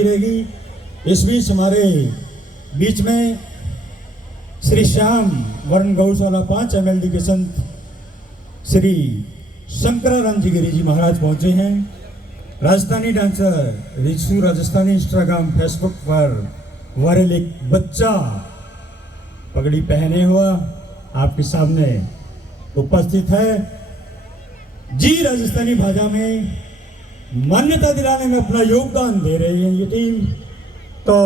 होती रहेगी। इस बीच हमारे बीच में श्री श्याम वर्ण गौशाला 5 MLD के संत श्री शंकराराम जी गिरी जी महाराज पहुंचे हैं। Rajasthani dancer Rishu Rajasthani Instagram Facebook पर वायरल एक बच्चा पगड़ी पहने हुआ आपके सामने उपस्थित है। जी राजस्थानी भाषा में मान्यता दिलाने में अपना योगदान दे रही है ये टीम। तो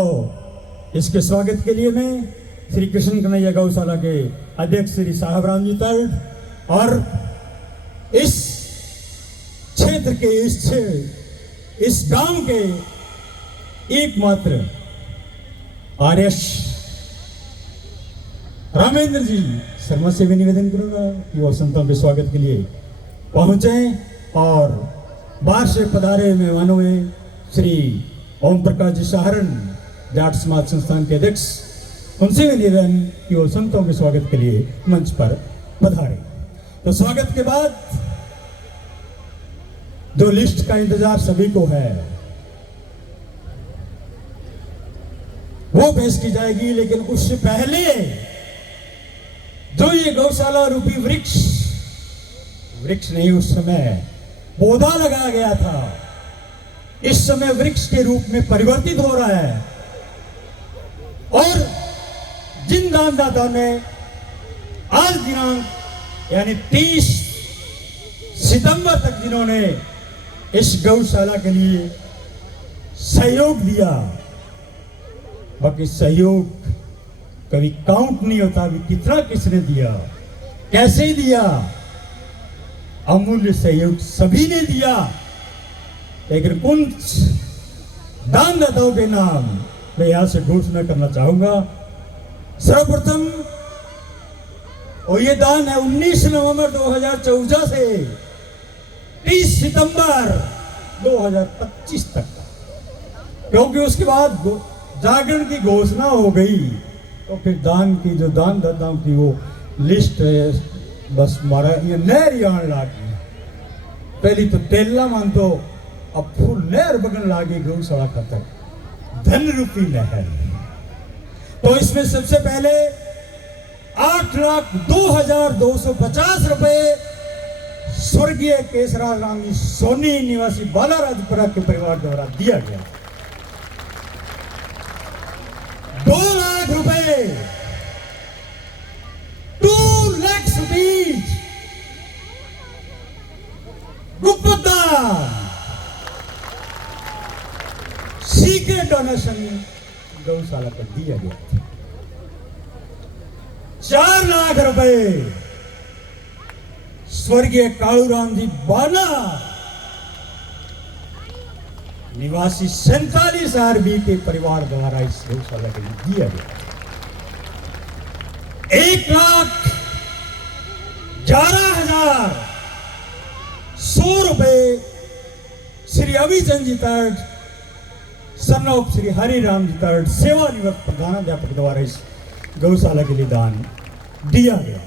इसके स्वागत के लिए मैं श्री कृष्ण कन्हैया गौशाला के अध्यक्ष श्री साहब राम जी तर्ड और इस क्षेत्र के इस गांव के एकमात्र आर्यश रामेंद्र जी शर्मा से भी निवेदन करूंगा कि वो संतों के स्वागत के लिए पहुंचे और बाहर से पधारे मेहमानों में श्री ओम प्रकाश जी सहारण जाट समाज संस्थान के अध्यक्ष, उनसे भी निवेदन कि वो संतों के स्वागत के लिए मंच पर पधारे। तो स्वागत के बाद जो लिस्ट का इंतजार सभी को है वो पेश की जाएगी, लेकिन उससे पहले जो ये गौशाला रूपी वृक्ष नहीं, उस समय पौधा लगाया गया था, इस समय वृक्ष के रूप में परिवर्तित हो रहा है। और जिन दानदाताओं ने आज दिनांक यानी 30 सितंबर तक जिन्होंने इस गौशाला के लिए सहयोग दिया, बाकी सहयोग कभी काउंट नहीं होता, अभी कितना किसने दिया, कैसे दिया, अमूल्य सहयोग सभी ने दिया। लेकिन कुछ दानदाताओं के नाम मैं यहां से घोषणा करना चाहूंगा। सर्वप्रथम और ये दान है 19 नवंबर 2014 से 30 सितंबर 2025 तक, क्योंकि उसके बाद जागरण की घोषणा हो गई तो फिर दान की जो दानदाताओं की वो लिस्ट है बस मारा ये नहर आने लागी। पहली तो तेला मान तो अब फुल नहर बगन लागी गौशाला खतर धन रूपी नहर। तो इसमें सबसे पहले 8,02,250 रुपए स्वर्गीय केशराज राम जी सोनी निवासी बालाराजपुरा के परिवार द्वारा दिया गया। 2 लाख रुपए 2 लाख रुपीज गुप्तदान सीक्रेट डोनेशन गौशाला पर दिया गया। 4 लाख रुपए स्वर्गीय कालूराम जी बाला निवासी 47 आरबी के परिवार द्वारा इस गौशाला के लिए दिया गया। 1,11,100 रुपए श्री अभिचंद जी तर्ड सन ऑफ श्री हरिराम जी तर्ड सेवानिवृत्त प्रधानाध्यापक द्वारा इस गौशाला के लिए दान दिया गया।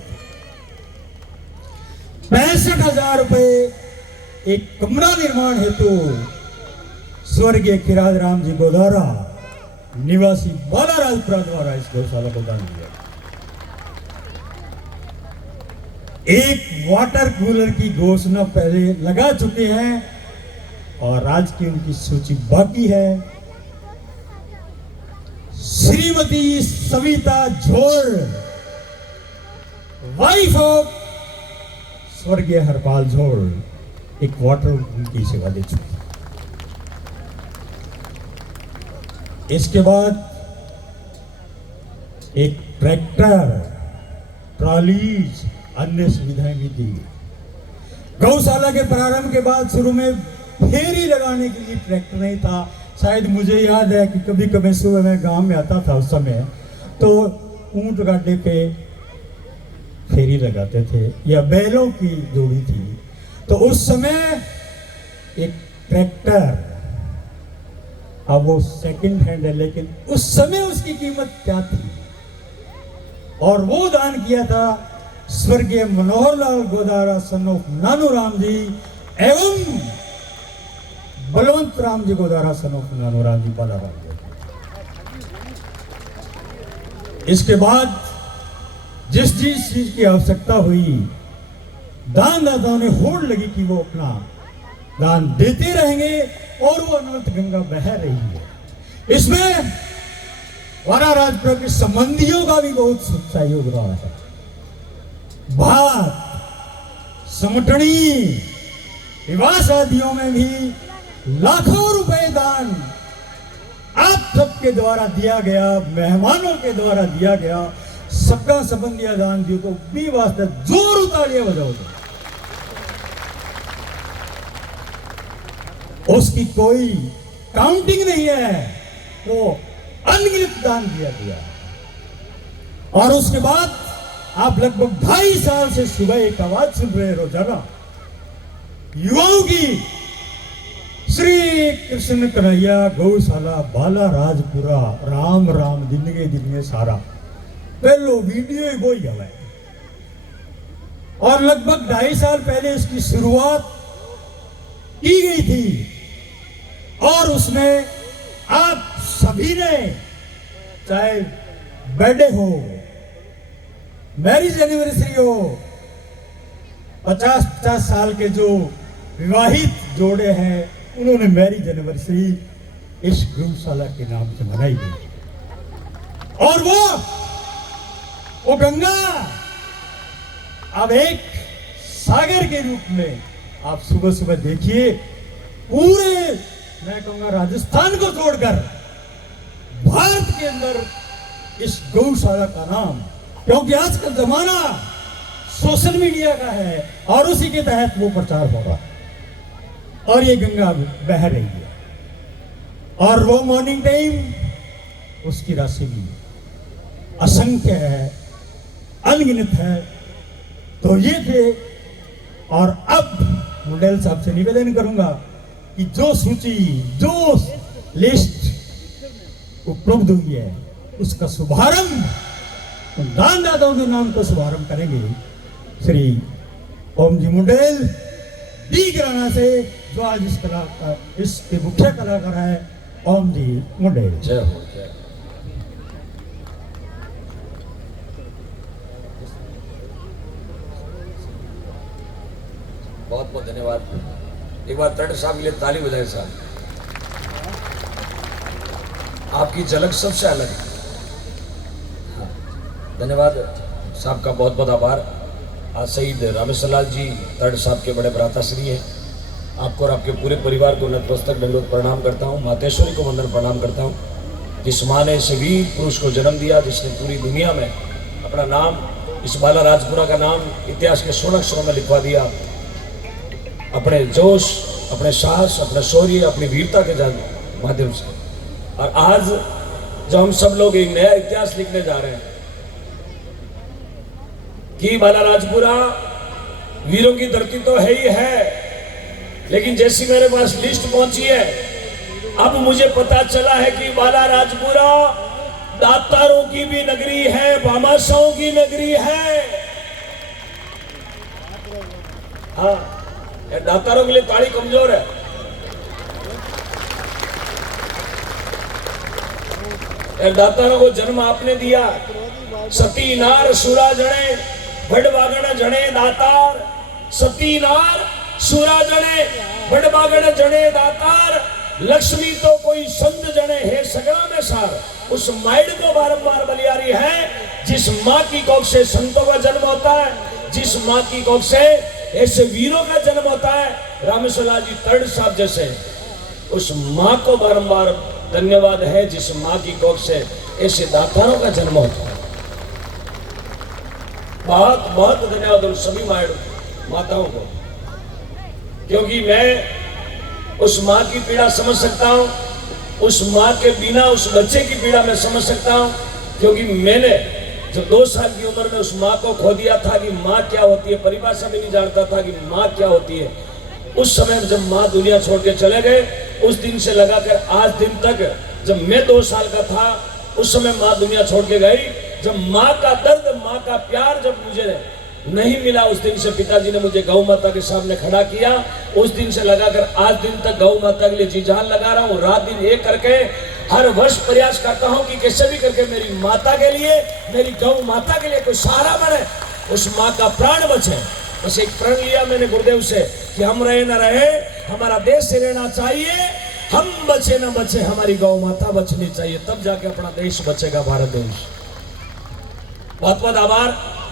65,000 रुपए एक कमरा निर्माण हेतु स्वर्गीय किराद राम जी गोदारा निवासी बालाराजपुरा द्वारा इस गौशाला को दान दिया। एक वाटर कूलर की घोषणा पहले लगा चुके हैं और आज की उनकी सूची बाकी है। श्रीमती सविता झोर वाइफ ऑफ स्वर्गीय हरपाल झोर एक वाटर की सेवा दे चुकी। इसके बाद एक ट्रैक्टर, ट्रॉलीज, अन्य सुविधाएं भी दी। गौशाला के प्रारंभ के बाद शुरू में फेरी लगाने के लिए ट्रैक्टर नहीं था। शायद मुझे याद है कि कभी कभी सुबह में गांव में आता था उस समय तो ऊंट गाड़े पे फेरी लगाते थे या बैलों की जोड़ी थी। तो उस समय एक ट्रैक्टर, अब वो सेकंड हैंड है लेकिन उस समय उसकी कीमत क्या थी, और वो दान किया था स्वर्गीय मनोहर लाल गोदारा सन ऑफ नानू राम जी एवं बलवंत राम जी को द्वारा सनोफ राम जी पाला राम जी। इसके बाद जिस जिस चीज की आवश्यकता हुई दानदाताओं ने होड़ लगी कि वो अपना दान देते रहेंगे और वो अनंत गंगा बह रही है। इसमें वारा राजपुर के संबंधियों का भी बहुत सहयोग रहा है। भात समटनी विवाह शादियों में भी लाखों रुपए दान आप सबके द्वारा दिया गया, मेहमानों के द्वारा दिया गया। सबका संबंधिया दान दियो तो भी वास्ते जोर उतारिए बजाओ। उसकी कोई काउंटिंग नहीं है, वो अनगिनत दान दिया गया। और उसके बाद आप लगभग 2.5 साल से सुबह एक आवाज सुन रहे रोजाना युवाओं की, श्री कृष्ण कन्हैया गौशाला बाला राजपुरा राम राम जिंदगी सारा पहलो वीडियो ही वही है। और लगभग 2.5 साल पहले इसकी शुरुआत की गई थी और उसमें आप सभी ने, चाहे बर्थडे हो, मैरिज एनिवर्सरी हो, 50-50 साल के जो विवाहित जोड़े हैं उन्होंने मैरिज एनिवर्सरी इस गौशाला के नाम से मनाई गई। और वो गंगा अब एक सागर के रूप में आप सुबह सुबह देखिए, पूरे मैं कहूंगा राजस्थान को छोड़कर भारत के अंदर इस गौशाला का नाम, क्योंकि आज का जमाना सोशल मीडिया का है और उसी के तहत वो प्रचार हो रहा है और ये गंगा बह रही है। और वो मॉर्निंग टाइम उसकी राशि भी असंख्य है, अनगिनत है। तो ये थे। और अब मुंडेल साहब से निवेदन करूंगा कि जो सूची, जो लिस्ट उपलब्ध हुई है उसका शुभारंभ दानदाताओं के नाम का शुभारंभ करेंगे श्री ओम जी मुंडेल डी गिराना से, जो आज इस कलाकार, इसके मुख्य कलाकार है ओम जी मुंडेल। जय हो, जय। बहुत बहुत धन्यवाद। एक बार तट साहब के लिए ताली बजाए साहब। आपकी झलक सबसे अलग है। हाँ, धन्यवाद साहब का, बहुत बहुत आभार। आज शहीद रामेश्वर लाल जी तट साहब के बड़े भ्राताश्री हैं। आपको और आपके पूरे परिवार को नतमस्तक दंडवत प्रणाम करता हूँ। मातेश्वरी को वंदन प्रणाम करता हूँ। जिस माँ ने इस वीर पुरुष को जन्म दिया, जिसने पूरी दुनिया में अपना नाम, इस बाला राजपुरा का नाम इतिहास के स्वर्ण अक्षरों में लिखवा दिया, अपने जोश, अपने साहस, अपने शौर्य, अपनी वीरता के माध्यम से। और आज जो हम सब लोग एक नया इतिहास लिखने जा रहे हैं कि बाला राजपुरा वीरों की धरती तो है ही है, लेकिन जैसी मेरे पास लिस्ट पहुंची है, अब मुझे पता चला है कि बाला राजपुरा दातारों की भी नगरी है, भामाशाहों की नगरी है। हाँ, दातारों के लिए ताड़ी कमजोर है। दातारों को जन्म आपने दिया। सती नार सुरा जणे भड़बागण जणे दातार, सती नार सुरा जणे भड़बागण जणे दातार, लक्ष्मी तो कोई संत जणे हे सगड़ा में सार। उस माइड को बारंबार बलियारी है जिस माँ की कोख से संतों का जन्म होता है, जिस माँ की कोख से ऐसे वीरों का जन्म होता है, रामेश्वर लाल जी तट साहब जैसे। उस माँ को बारंबार धन्यवाद है जिस माँ की कोख से ऐसे दातारों का जन्म होता है। बहुत बहुत धन्यवाद उन सभी माताओं को, क्योंकि मैं उस माँ की पीड़ा समझ सकता हूँ। उस माँ के बिना उस बच्चे की पीड़ा मैं समझ सकता हूँ, क्योंकि मैंने जो 2 साल की उम्र में उस माँ को खो दिया था कि माँ क्या होती है, परिभाषा भी नहीं जानता था कि माँ क्या होती है। उस समय जब माँ दुनिया छोड़ के चले गए, उस दिन से लगाकर आज दिन तक, जब मैं 2 साल का था उस समय माँ दुनिया छोड़ के गई। जब माँ का दर्द, माँ का प्यार जब मुझे नहीं मिला, उस दिन से पिताजी ने मुझे गौ माता के सामने खड़ा किया। उस दिन से लगाकर आज दिन तक गौ माता के लिए जी जान लगा रहा हूँ। रात दिन एक करके हर वर्ष प्रयास करता हूँ कि कैसे भी करके मेरी माता के लिए, मेरी गौ माता के लिए कोई सहारा बने, उस माँ का प्राण बचे। बस एक प्रण लिया मैंने गुरुदेव से कि हम रहे न रहे, हमारा देश रहना चाहिए, हम बचे न बचे, हमारी गौ माता बचनी चाहिए, तब जाके अपना देश बचेगा, भारत देश। बहुत बहुत आभार।